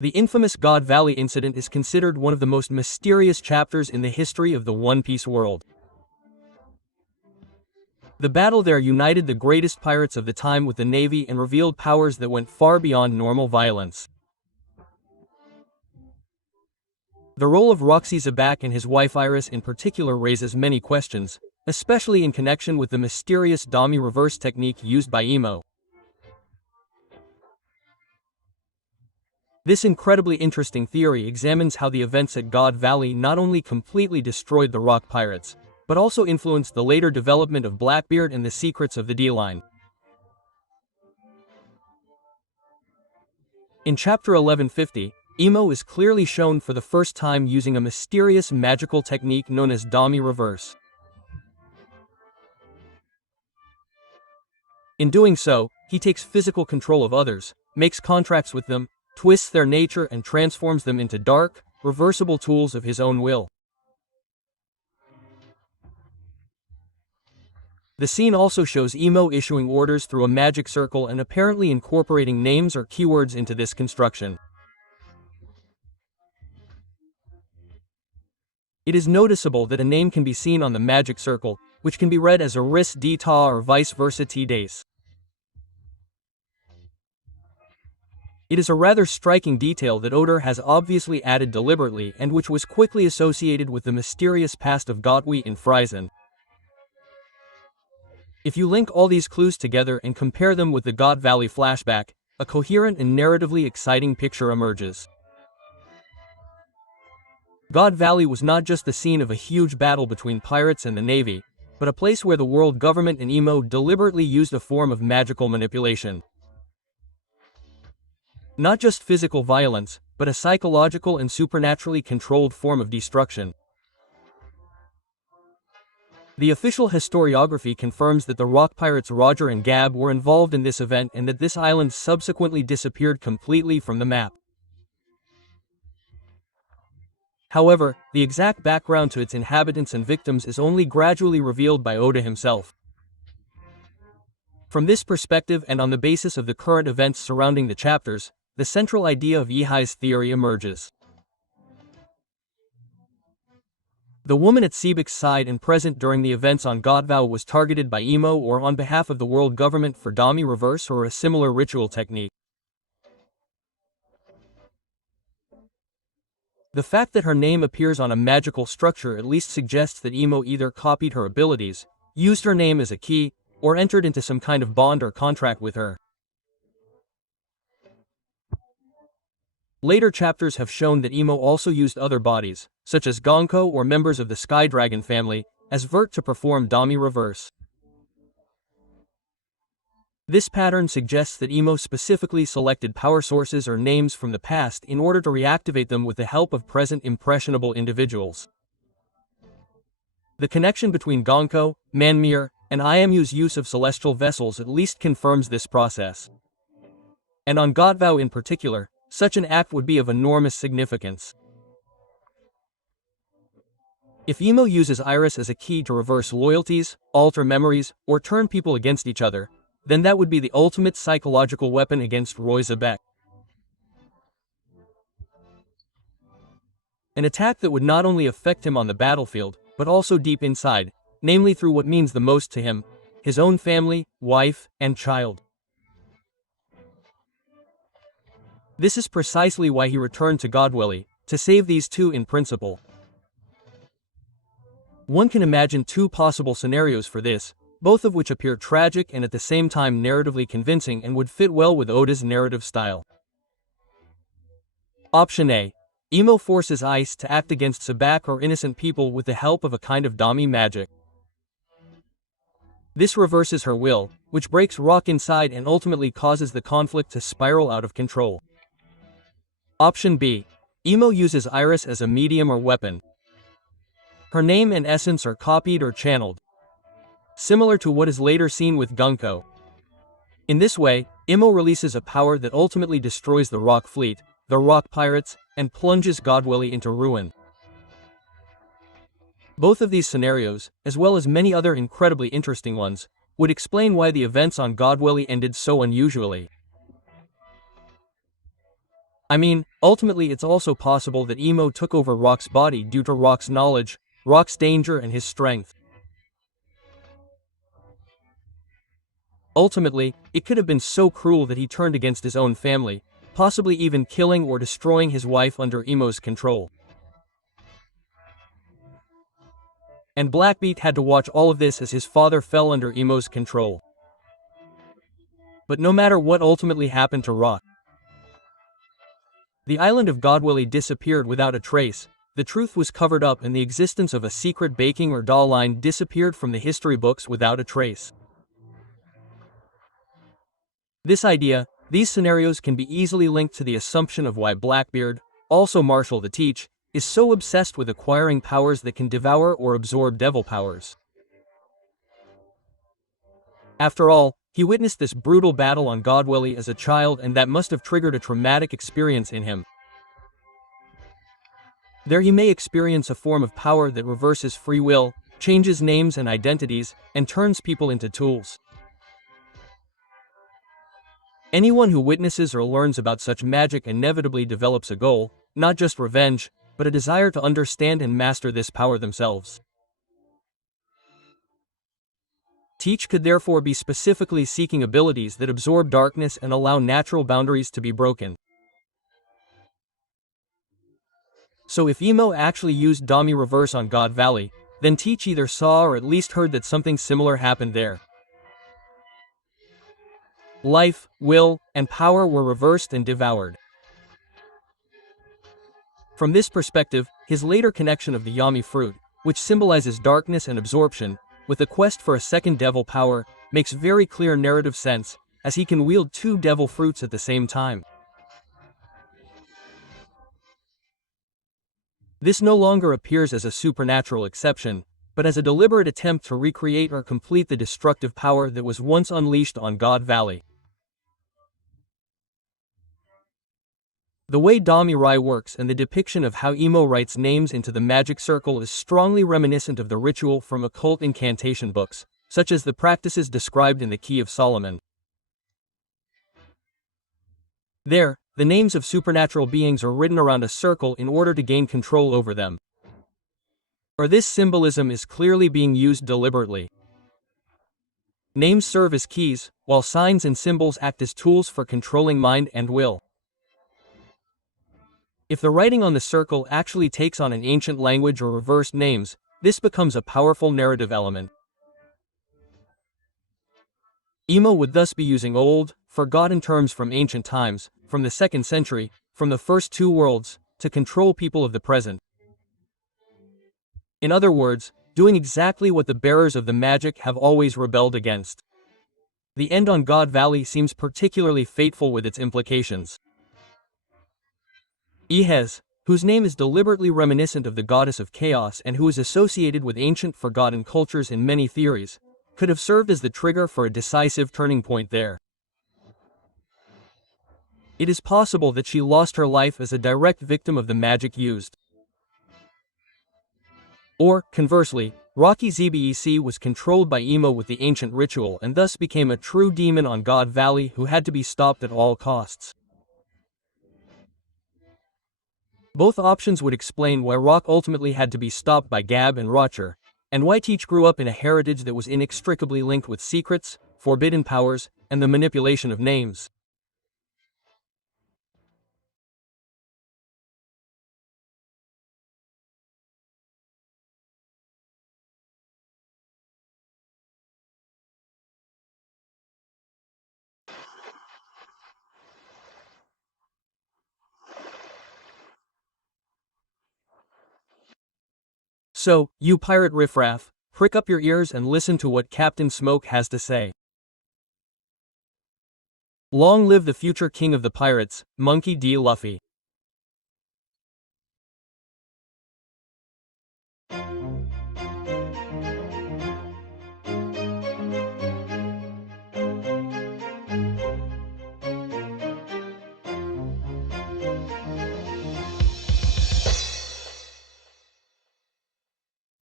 The infamous God Valley incident is considered one of the most mysterious chapters in the history of the One Piece world. The battle there united the greatest pirates of the time with the Navy and revealed powers that went far beyond normal violence. The role of Roxy Zabak and his wife Iris in particular raises many questions, especially in connection with the mysterious Dami reverse technique used by Emo. This incredibly interesting theory examines how the events at God Valley not only completely destroyed the Rock Pirates, but also influenced the later development of Blackbeard and the secrets of the D-Line. In Chapter 1150, Emo is clearly shown for the first time using a mysterious magical technique known as Dami Reverse. In doing so, he takes physical control of others, makes contracts with them, twists their nature and transforms them into dark, reversible tools of his own will. The scene also shows Emo issuing orders through a magic circle and apparently incorporating names or keywords into this construction. It is noticeable that a name can be seen on the magic circle, which can be read as Aris D Ta or vice versa T Dace. It is a rather striking detail that Oda has obviously added deliberately and which was quickly associated with the mysterious past of Godwi in Friesen. If you link all these clues together and compare them with the God Valley flashback, a coherent and narratively exciting picture emerges. God Valley was not just the scene of a huge battle between pirates and the Navy, but a place where the world government and Emo deliberately used a form of magical manipulation. Not just physical violence, but a psychological and supernaturally controlled form of destruction. The official historiography confirms that the rock pirates Roger and Gab were involved in this event and that this island subsequently disappeared completely from the map. However, the exact background to its inhabitants and victims is only gradually revealed by Oda himself. From this perspective and on the basis of the current events surrounding the chapters, the central idea of Ihai's theory emerges. The woman at Sebek's side and present during the events on Godvow was targeted by Emo or on behalf of the world government for Dami Reverse or a similar ritual technique. The fact that her name appears on a magical structure at least suggests that Emo either copied her abilities, used her name as a key, or entered into some kind of bond or contract with her. Later chapters have shown that Emo also used other bodies, such as Gonko or members of the Sky Dragon family, as vert to perform Dami Reverse. This pattern suggests that Emo specifically selected power sources or names from the past in order to reactivate them with the help of present impressionable individuals. The connection between Gonko, Manmir, and Iamu's use of celestial vessels at least confirms this process. And on Godvow in particular, such an act would be of enormous significance. If Emo uses Iris as a key to reverse loyalties, alter memories, or turn people against each other, then that would be the ultimate psychological weapon against Roy Zabek. An attack that would not only affect him on the battlefield, but also deep inside, namely through what means the most to him, his own family, wife, and child. This is precisely why he returned to Godwelly, to save these two in principle. One can imagine two possible scenarios for this, both of which appear tragic and at the same time narratively convincing and would fit well with Oda's narrative style. Option A. Emo forces Ice to act against Sabak or innocent people with the help of a kind of Dami magic. This reverses her will, which breaks Rock inside and ultimately causes the conflict to spiral out of control. Option B. Emo uses Iris as a medium or weapon. Her name and essence are copied or channeled, similar to what is later seen with Gunko. In this way, Emo releases a power that ultimately destroys the Rock Fleet, the Rock Pirates, and plunges Godwelly into ruin. Both of these scenarios, as well as many other incredibly interesting ones, would explain why the events on Godwelly ended so unusually. I mean, ultimately it's also possible that Emo took over Rock's body due to Rock's knowledge, Rock's danger and his strength. Ultimately, it could have been so cruel that he turned against his own family, possibly even killing or destroying his wife under Emo's control. And Blackbeard had to watch all of this as his father fell under Emo's control. But no matter what ultimately happened to Rock, the island of Godwillie disappeared without a trace. The truth was covered up and the existence of a secret baking or doll line disappeared from the history books without a trace. These scenarios can be easily linked to the assumption of why Blackbeard, also Marshall the Teach, is so obsessed with acquiring powers that can devour or absorb devil powers. After all, he witnessed this brutal battle on Godwillie as a child and that must have triggered a traumatic experience in him. There he may experience a form of power that reverses free will, changes names and identities, and turns people into tools. Anyone who witnesses or learns about such magic inevitably develops a goal, not just revenge, but a desire to understand and master this power themselves. Teach could therefore be specifically seeking abilities that absorb darkness and allow natural boundaries to be broken. So if Emo actually used Dami Reverse on God Valley, then Teach either saw or at least heard that something similar happened there. Life, will, and power were reversed and devoured. From this perspective, his later connection of the Yami fruit, which symbolizes darkness and absorption, with the quest for a second devil power, makes very clear narrative sense, as he can wield two devil fruits at the same time. This no longer appears as a supernatural exception, but as a deliberate attempt to recreate or complete the destructive power that was once unleashed on God Valley. The way Dami Rai works and the depiction of how Emo writes names into the magic circle is strongly reminiscent of the ritual from occult incantation books, such as the practices described in the Key of Solomon. There, the names of supernatural beings are written around a circle in order to gain control over them. Or this symbolism is clearly being used deliberately. Names serve as keys, while signs and symbols act as tools for controlling mind and will. If the writing on the circle actually takes on an ancient language or reversed names, this becomes a powerful narrative element. Emo would thus be using old, forgotten terms from ancient times, from the 2nd century, from the first two worlds, to control people of the present. In other words, doing exactly what the bearers of the magic have always rebelled against. The end on God Valley seems particularly fateful with its implications. Ihez, whose name is deliberately reminiscent of the goddess of chaos and who is associated with ancient forgotten cultures in many theories, could have served as the trigger for a decisive turning point there. It is possible that she lost her life as a direct victim of the magic used. Or, conversely, Rocky Zbec was controlled by Emo with the ancient ritual and thus became a true demon on God Valley who had to be stopped at all costs. Both options would explain why Rock ultimately had to be stopped by Gab and Rocher, and why Teach grew up in a heritage that was inextricably linked with secrets, forbidden powers, and the manipulation of names. So, you pirate riffraff, prick up your ears and listen to what Captain Smoke has to say. Long live the future king of the pirates, Monkey D. Luffy.